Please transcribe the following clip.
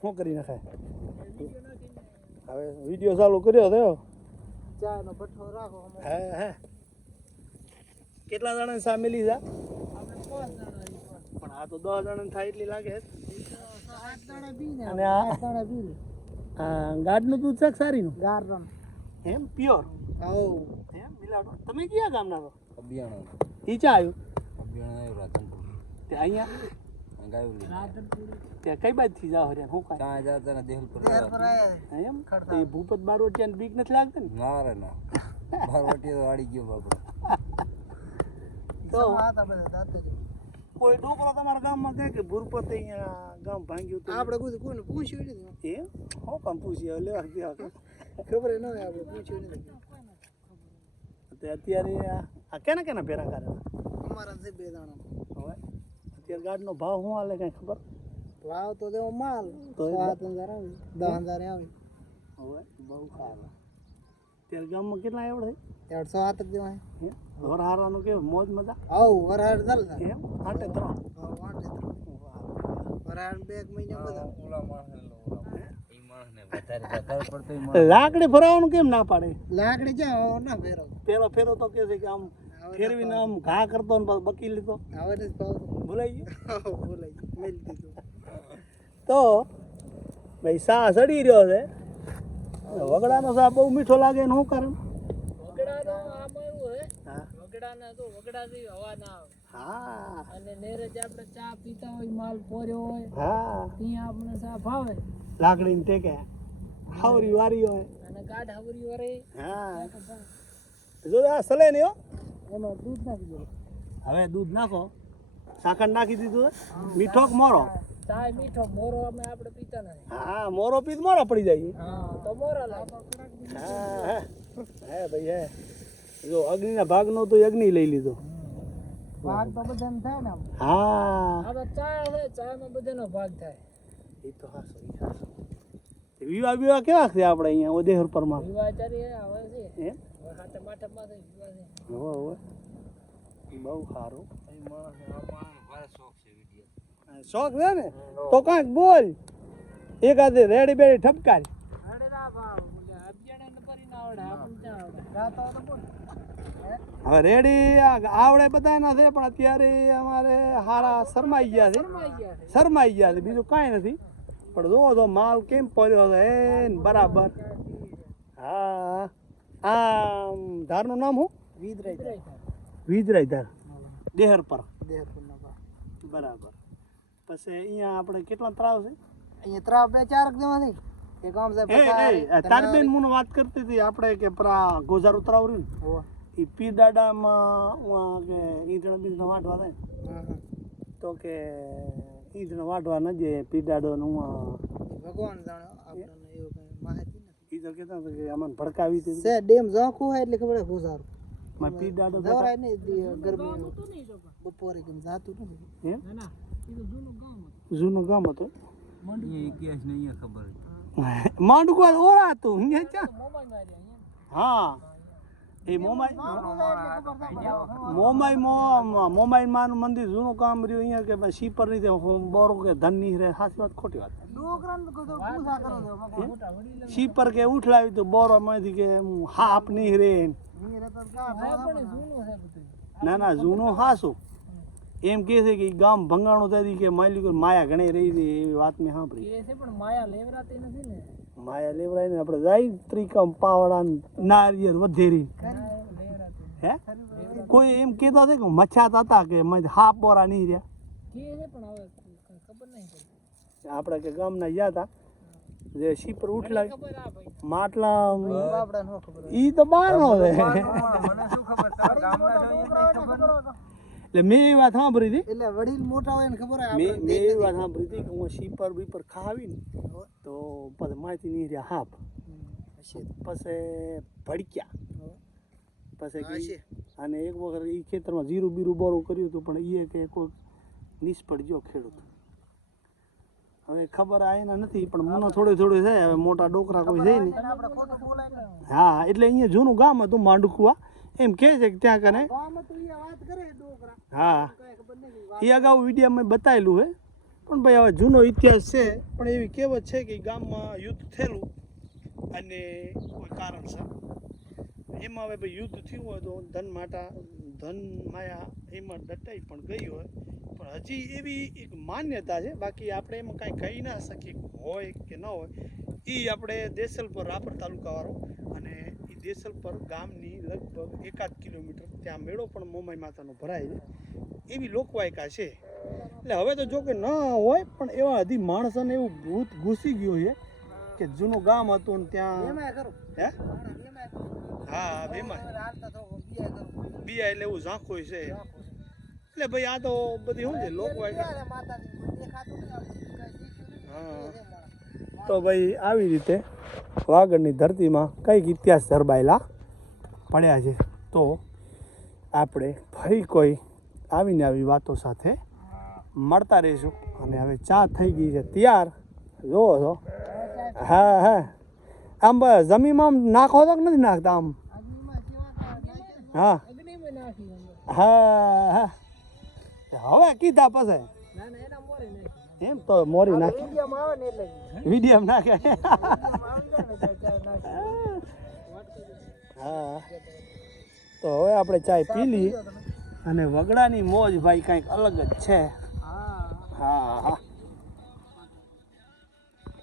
શું કરી નાખાય હવે વીડિયો ચાલુ કર્યો થયો ચાનો ભઠ્ઠો રાખો હે હે. કેટલા જણા સામેલી છીએ. પણ આ તો દસ જણા થાય એટલી લાગે અને આ? ગાડનું દૂધ છે સારીનું? ગારમ એમ? પ્યોર? આવો એમ? મિલાવટો? તમે કયા ગામના છો? અભિયાણો ઈ ચા આવ્યું? અભિયાણો રાધનપુર. તે અહીંયા? કઈ બાજુથી જાઓ હરિયાણ હું કાંઈ? ત્યાં જતા ને દેહલ પર તેર પર આયા એમ? એ ભૂપત બારોટિયાને બીક નથી લાગતી ને? ના રે ના. તો વાડી ગયો બાપડો. તો. કોઈ ડોકરો તમારા ગામમાં કહે કે ભૂરપતે અહીંયા ગામ ભાંગ્યું હતું? આપણે કોઈ કોઈને પૂછ્યું નથી એમ. હું કામ લેવા ગયા ખબર ન હોય આપણે પૂછ્યું નથી. તે અત્યારે આ કેના કેના પેરા કરે અમારા બે દાણા. અત્યારે ગાડનો ભાવ શું હાલે કઈ ખબર? ભાવ તો દેવો માલ. તો સાત હજાર આવે. દસ હજાર આવે. હવે બહુ સારા અત્યારે ગામમાં કેટલા એવડે ત્રણસો સાત જ દેવાય હે? ઘર કેવું? મોજ મજા? આવ વરહાર ચાલ એમ? આટે ત્રણ? આવ વાંટે તો. વરહાડ બે એક મહિના બધા. ઓલા માણસ લાકડી ફરવાનું કેમ ના પાડે? લાકડી જ્યાં ના ફેરવ પેલો ફેરો તો કે છે કે આમ ફેરવીને આમ ઘા કરતો ને બકી લીધો. ભૂલાઈ ગયું? બોલાય મેલ દીધું. તો ભાઈ સા સડી રહ્યો છે. વગડાનો સા બહુ મીઠો લાગે ને શું કરે? વગડાનો આમ એવું હે. હા. વગડાના તો વગડાથી હવા ના આવે. હા. અને નેરે જે આપણે ચા પીતા હોય માલ પોર્યો હોય હા. ત્યાં આપણે ચા ભાવે. લાકડીને ટેકે. હાવરી વારી હોય. અને કાઢ હાવરી વારી. હા. જો આ સલે નહીં હો. એમાં દૂધ નાખી દીધું હવે દૂધ નાખો. સાકર નાખી દીધું મીઠો કે મોરો? ચાય મીઠો મોરો અમે આપણે પીતા નથી. હા મોરો પીત મોરો પડી જાય. હા તો મોરો હા હા. હે ભાઈ હે. જો અગ્નિના ભાગનો તો અગ્નિ લઈ લીધો. ભાગ તો બધાને થાય ને હા. હા તો ચા છે ચામાં બધાનો ભાગ થાય. એ તો હાસો. વિવાહ વિવાહ કેવા છે આપણે અહીંયા? ઓદેહર પરમાં વિવાચારી આવે છે. એમ હવે હાથે માથે માથે વિવાહ છે. હોવે હોવે બહુ સારું શોખ છે વીડિયો. શોખ છે ને? તો કાંઈક બોલ. એકાદે રેડી બેડી ઠપકાર. હવે રેડી આવડે બધાના છે પણ અત્યારે અમારે હારા શરમાઈ ગયા છે. શરમાઈ ગયા છે. શરમાઈ ગયા છે. બીજું કાંઈ નથી. પણ જો જો માલ કેમ પડ્યો છે? એન બરાબર. હા. આમ ધારનું નામ શું? વિધરાઈ વિજરાઈ ધાર દેહર પર. બરાબર. પછી અહીંયા આપણે કેટલા ત્રાવ છે? અહીંયા ત્રાવ બે ચાર દેવાથી એક આમ છે એ એ તારી બેન વાત કરતી હતી આપણે કે પરા ગોઝાર ઉતરાવ રહ્યું એ પીર દાડામાં કે ઈંધણ બીજણ વાંટવા થાય તો કે ઈંધણ વાટવા ન જાય પીડાડો દાડો ભગવાન જાણે આપણને એવું કઈ માહિતી નથી. ઈ તો કહેતા હતા કે અમને ભડકાવી હતી. છે ડેમ ઝાંખું હોય એટલે ખબર ગુજારું માં પીડાડો દાડો દવરાય નહીં ગરમી બપોરે કેમ જાતું નથી. એમ? ના ઈ તો જૂનું ગામ જૂનું ગામ હતું? એ કેસ નહીં ખબર હતું મોબાઈલ મારી અહીંયા. હા. એ મોમાઈ ખબર મોમાઈ મો મોમાઈ માનું મંદિર જૂનું કામ રહ્યું અહીંયા કે ભાઈ શીપર રીતે બોરો કે ધનની રહે. સાચી વાત ખોટી વાત. સીપર કે ઉઠલાવ્યું તો બોરો માંથી કે હાપ નહીં રે ના ના જૂનું હાસું. એમ કે છે કે ગામ ભંગાણું થતી કે માલિક માયા ઘણી રહી છે એવી વાત મેં સાંભળી. પણ માયા લેવરાતી નથી ને. માયા લેવરાય ને આપણે જાય ત્રિકમ પાવડા નારિયેર વધેરી હે? કોઈ એમ કહેતા હતો કે મચ્છાત હતા કે હાફ બોરા નહીં રહ્યા. છે આપણે કે ગામના ગયા હતા જે શીપર ભાઈ. માટલા ઈ તો બહાર નો છે. મને શું ખબર? તારા ગામના ખબર હોય એટલે મેં એ વાત સાંભળી હતી. એટલે વડીલ મોટા હોય ને ખબર હોય મેં એ વાત સાંભળી હતી કે હું શીપર બીપર ખાવી ને તો પછી માહિતી નહીં રહ્યા હાફ પછી ભડક્યા. કે હશે. અને એક વખત એ ખેતરમાં જીરું બીરું બોરું કર્યું હતું પણ એ કે કોઈ નિષ્ફળ ગયો ખેડૂત. હવે ખબર આ નથી પણ મને થોડી થોડી છે હવે મોટા ડોકરા કોઈ છે ને. હા એટલે અહીંયા જૂનું ગામ હતું માંડુકુવા એમ કહે છે કે ત્યાં કને હા. એ અગાઉ વિડીયોમાં બતાવેલું હે પણ ભાઈ હવે જૂનો ઇતિહાસ છે પણ એવી કહેવત છે કે ગામમાં યુદ્ધ થયેલું. અને કોઈ કારણસર. એમાં હવે ભાઈ યુદ્ધ થયું હોય તો ધન માતા ધન માયા એમાં દટાઈ પણ ગઈ હોય. પણ હજી એવી એક માન્યતા છે. બાકી આપણે એમાં કાંઈ કહી ના શકીએ હોય કે ન હોય. એ આપણે દેસલપર રાપર તાલુકાવાળો અને એ દેસલપર ગામની લગભગ એકાદ કિલોમીટર ત્યાં મેળો પણ મોમાઈ માતાનો ભરાય છે. એવી લોકવાયકા છે. એટલે હવે તો જો કે ન હોય પણ એવા હજી માણસોને એવું ભૂત ઘૂસી ગયું છે કે જૂનું ગામ હતું ને ત્યાં હે? હા ભીમા બીયા એટલે એવું ઝાંખું છે. એટલે ભાઈ આ તો બધી શું છે લોકો. હા. તો ભાઈ આવી રીતે વાગડની ધરતીમાં કંઈક ઇતિહાસ ધરબાયેલા પડ્યા છે. તો આપણે ફરી કોઈ આવીને આવી વાતો સાથે મળતા રહીશું. અને હવે ચા થઈ ગઈ છે તૈયાર. જોવો છો હા હા. આમ જમીનમાં આમ નાખો તો નથી નાખતા આમ અગ્નિમાં જેવા તા નાખે ને, હા. હા હા. હવે કીધા પછી. એમ તો મોરી નાખી. મીડિયમ વિડીયોમાં નાખી. હા. તો હવે આપણે ચાય પી લઈએ. અને વગડાની મોજ ભાઈ કંઈક અલગ જ છે.